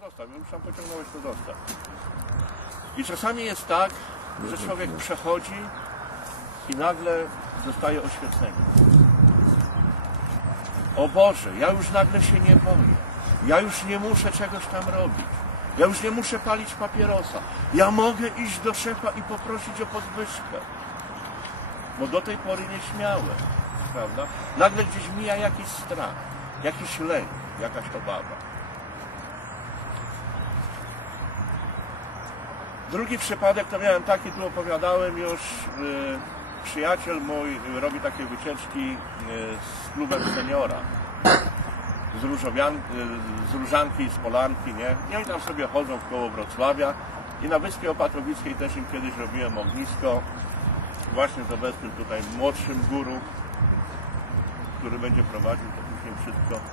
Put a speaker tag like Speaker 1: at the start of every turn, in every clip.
Speaker 1: dostaw, już tam pociągnąłeś to dostaw. I czasami jest tak, że człowiek przechodzi i nagle dostaje oświecenie. O Boże, ja już nagle się nie boję. Ja już nie muszę czegoś tam robić. Ja już nie muszę palić papierosa. Ja mogę iść do szefa i poprosić o podwyżkę. Bo do tej pory nie śmiałem, prawda? Nagle gdzieś mija jakiś strach, jakiś lęk, jakaś obawa. Drugi przypadek to miałem taki, tu opowiadałem już, y, przyjaciel mój robi takie wycieczki y, z klubem seniora. Z, Różowian, y, z Różanki, z Polanki, nie? I oni tam sobie chodzą w koło Wrocławia. I na Wyspie Opatrowickiej też im kiedyś robiłem ognisko. Właśnie z obecnym tutaj młodszym guru, który będzie prowadził to później wszystko.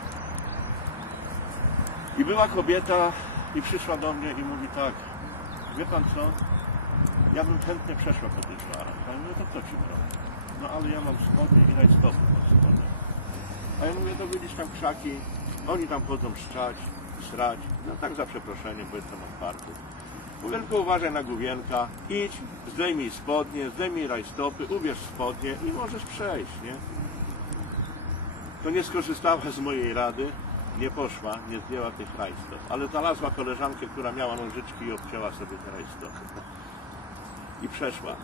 Speaker 1: I była kobieta i przyszła do mnie i mówi tak, wie pan co, ja bym chętnie przeszła po tych żarach. A ja mówię, to co ci robi? No ale ja mam spodnie i rajstopy pod spodnie. A ja mówię, to widzisz tam krzaki, oni tam chodzą szczać, srać, no tak za przeproszeniem, bo jestem otwarty. Mówię, tylko uważaj na główienka, idź, zdejmij spodnie, zdejmij rajstopy, ubierz spodnie i możesz przejść, nie? To nie skorzystała z mojej rady, nie poszła, nie zdjęła tych rajstop, ale znalazła koleżankę, która miała nożyczki i obcięła sobie te rajstopy. I przeszła.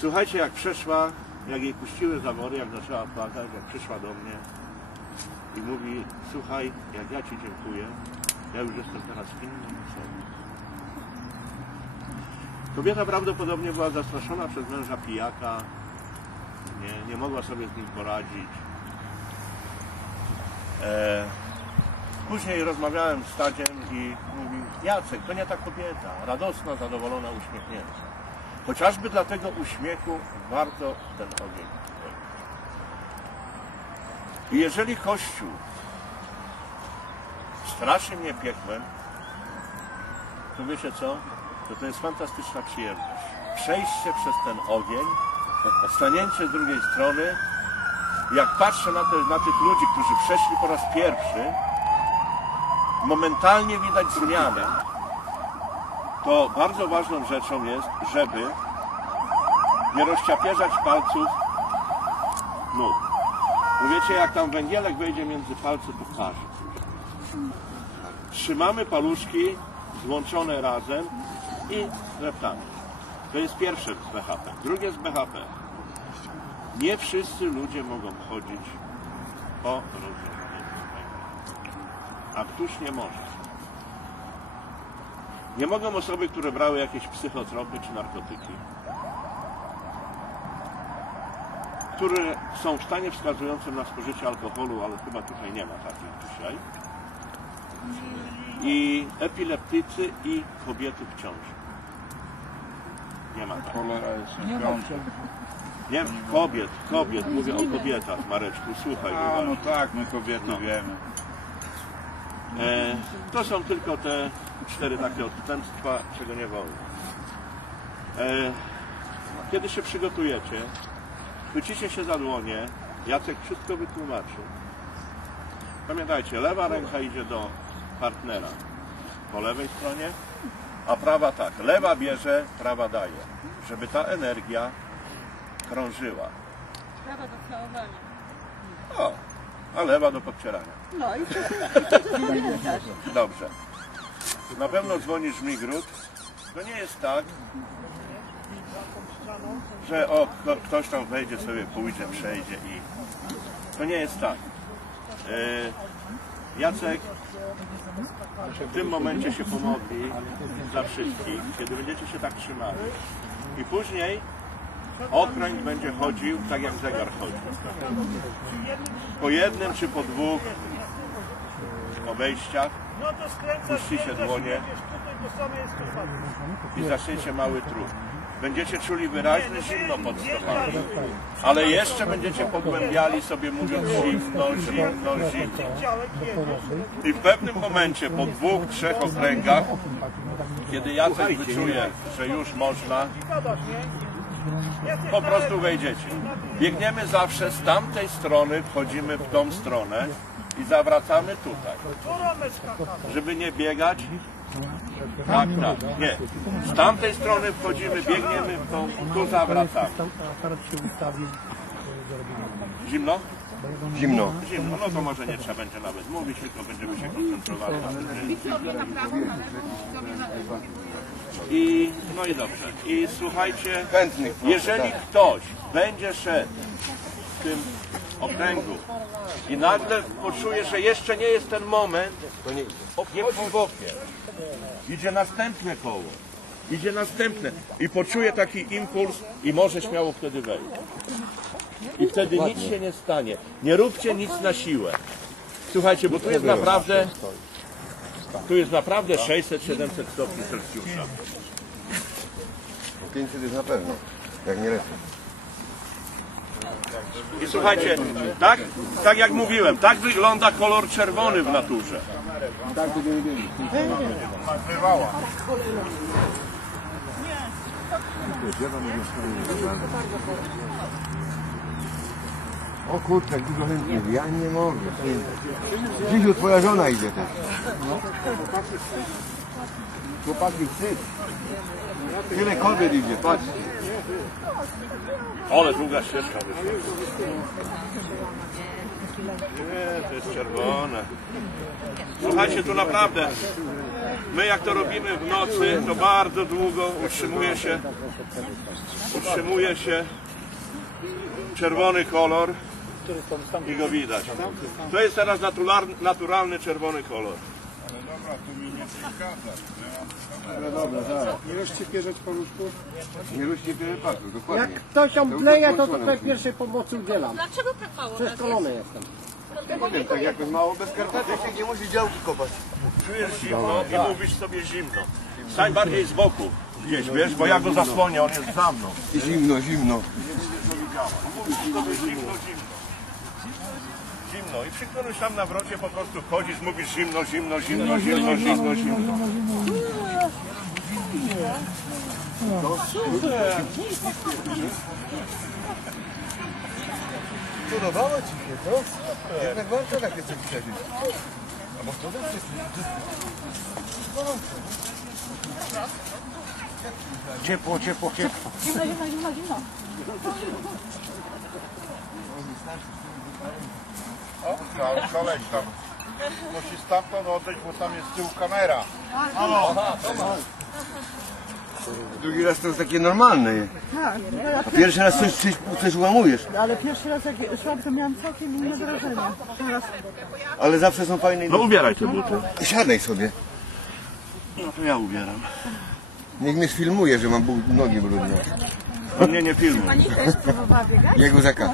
Speaker 1: Słuchajcie, jak przeszła, jak jej puściły zawory, jak zaczęła płakać, jak przyszła do mnie i mówi, słuchaj, jak ja Ci dziękuję, ja już jestem teraz inną osobą. Kobieta prawdopodobnie była zastraszona przez męża pijaka, nie, nie mogła sobie z nim poradzić. E, później rozmawiałem z Tadziem i mówi, Jacek, to nie ta kobieta, radosna, zadowolona, uśmiechnięta. Chociażby dla tego uśmiechu warto ten ogień. I jeżeli Kościół straszy mnie piekłem, to wiecie co? To to jest fantastyczna przyjemność. Przejście przez ten ogień, stanięcie z drugiej strony, jak patrzę na, te, na tych ludzi, którzy przeszli po raz pierwszy, momentalnie widać zmianę. To bardzo ważną rzeczą jest, żeby nie rozciapierzać palców nóg. Bo wiecie, jak tam węgielek wejdzie między palce, to każe. Trzymamy paluszki złączone razem i reptamy. To jest pierwsze z BHP. Drugie z BHP. Nie wszyscy ludzie mogą chodzić po rozwiązaniu A któż nie może? Nie mogą osoby, które brały jakieś psychotropy czy narkotyki, które są w stanie wskazującym na spożycie alkoholu, ale chyba tutaj nie ma takich dzisiaj, i epileptycy i kobiety w ciąży. Nie ma tak.
Speaker 2: Cholera jest.
Speaker 1: Nie, kobiet, kobiet, mówię o kobietach, Mareczku, słuchaj
Speaker 2: A no
Speaker 1: uważnie.
Speaker 2: tak, my kobiety
Speaker 1: No.
Speaker 2: wiemy.
Speaker 1: E, to są tylko te cztery takie odstępstwa, czego nie wolno. E, kiedy się przygotujecie, chwycicie się za dłonie, Jacek wszystko wytłumaczy. Pamiętajcie, lewa ręka idzie do partnera po lewej stronie, a prawa tak, lewa bierze, prawa daje, żeby ta energia krążyła.
Speaker 3: Prawa do całowania.
Speaker 1: O, a lewa do podcierania.
Speaker 3: No i to.
Speaker 1: Dobrze. Na pewno dzwoni żmigród. To nie jest tak, że o, kto, ktoś tam wejdzie sobie, pójdzie, przejdzie i... To nie jest tak. E, Jacek w tym momencie się pomodli za wszystkich, kiedy będziecie się tak trzymali. I później okręg będzie chodził tak jak zegar chodzi. Po jednym czy po dwóch obejściach Puścicie dłonie.
Speaker 4: i
Speaker 1: zaczniecie mały trup. Będziecie czuli wyraźne zimno pod stopami, ale jeszcze będziecie pogłębiali sobie mówiąc zimno, zimno, zimno. I w pewnym momencie, po dwóch, trzech okręgach, kiedy Jacek wyczuje, że już można, po prostu wejdziecie. Biegniemy zawsze z tamtej strony, wchodzimy w tą stronę i zawracamy tutaj. Żeby nie biegać. Tak, tak, nie. Z tamtej strony wchodzimy, biegniemy w tą, tu zawracamy.
Speaker 2: Aparat się ustawił.
Speaker 1: Zimno?
Speaker 5: Zimno.
Speaker 1: Zimno, no to może nie trzeba będzie nawet mówić, tylko będziemy się koncentrowali na tym. I no i dobrze. I słuchajcie,
Speaker 5: Chętnych proszę,
Speaker 1: jeżeli
Speaker 5: tak.
Speaker 1: ktoś będzie szedł w tym okręgu i nagle poczuje, że jeszcze nie jest ten moment,
Speaker 5: To nie
Speaker 1: bokiem. Idzie następne koło. Idzie następne. I poczuje taki impuls i może śmiało wtedy wejść. I wtedy nic się nie stanie. Nie róbcie nic na siłę. Słuchajcie, bo tu jest naprawdę tu jest naprawdę 600-700 stopni Celsjusza.
Speaker 5: 500 jest na pewno. Jak nie lepiej.
Speaker 1: I słuchajcie, tak, tak jak mówiłem, tak wygląda kolor czerwony w naturze.
Speaker 5: O kurczę, jak dużo chętnych. Ja nie mogę. Dzisiu, twoja żona idzie też. Chłopaki, wstyd. Tyle kobiet idzie, patrz.
Speaker 1: Ale długa ścieżka wyszła. Nie, to jest czerwone. Słuchajcie, tu naprawdę, my jak to robimy w nocy, to bardzo długo utrzymuje się, utrzymuje się czerwony kolor i go widać. To jest teraz naturalny, naturalny czerwony kolor.
Speaker 2: Nie możecie pierzeć po łóżku?
Speaker 5: Nie ruszcie tyle patrz, dokładnie.
Speaker 2: Jak ktoś omdleje, to tutaj pierwszej pomocy udzielam.
Speaker 3: Dlaczego tak mało?
Speaker 2: Przeszkolony jestem.
Speaker 5: Powiem, tak jakoś mało bez skarpetek nie musi działki kopać.
Speaker 1: Czujesz zimno i mówisz sobie zimno. Stań bardziej z boku gdzieś, wiesz, bo ja go zasłonię, on jest za mną.
Speaker 5: I zimno, zimno.
Speaker 1: Zimno, zimno. Zimno. I przy którymś tam nawrocie po prostu chodzisz, mówisz zimno, zimno, zimno, zimno, zimno, zimno.
Speaker 5: Podobało ci się to? Jednak warto takie coś przeżyć. A bo to też jest...
Speaker 1: Ciepło, ciepło, ciepło.
Speaker 3: Zimno, zimno, zimno, zimno.
Speaker 6: Koleś tam musi stamtąd odejść, bo tam jest z tyłu kamera.
Speaker 5: Drugi raz to jest takie normalne. A pierwszy raz coś, coś, coś łamujesz.
Speaker 7: Ale pierwszy raz jak szłam, to miałam całkiem inne wrażenie. Teraz
Speaker 5: Ale zawsze są fajne...
Speaker 1: No ubieraj te buty.
Speaker 5: Siadaj sobie.
Speaker 1: No to ja ubieram.
Speaker 5: Niech mnie sfilmuje, że mam nogi brudne.
Speaker 1: Mnie nie filmuje.
Speaker 7: pani też próbowała biegać?
Speaker 5: Jego zaka.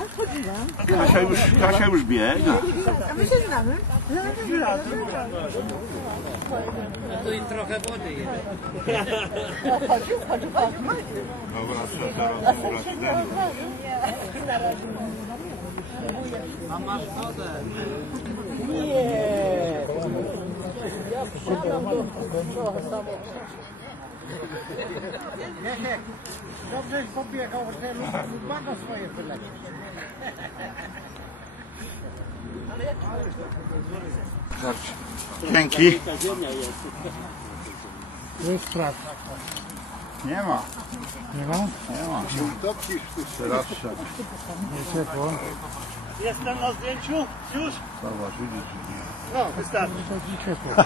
Speaker 1: Kasia już, Kasia już biega.
Speaker 7: A my się znamy. Znamy razem.
Speaker 1: Dobra, co teraz ubrać Deniu.
Speaker 2: Dobrześ pobiegał, że bago swoje wylecieć.
Speaker 6: Dzięki.
Speaker 2: To jest.
Speaker 6: Nie ma.
Speaker 2: Nie ma?
Speaker 6: Nie ma. Teraz trzeba.
Speaker 2: Nie ciepło.
Speaker 4: Jestem na zdjęciu? Już?
Speaker 6: Zobacz, widzisz.
Speaker 4: No, wystarczy.
Speaker 2: To ci ciepło.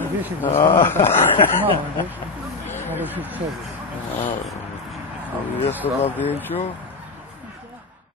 Speaker 2: Nie wie się, bo jest mało, wiesz? Może się przeżyć.
Speaker 6: Jest to na zdjęciu?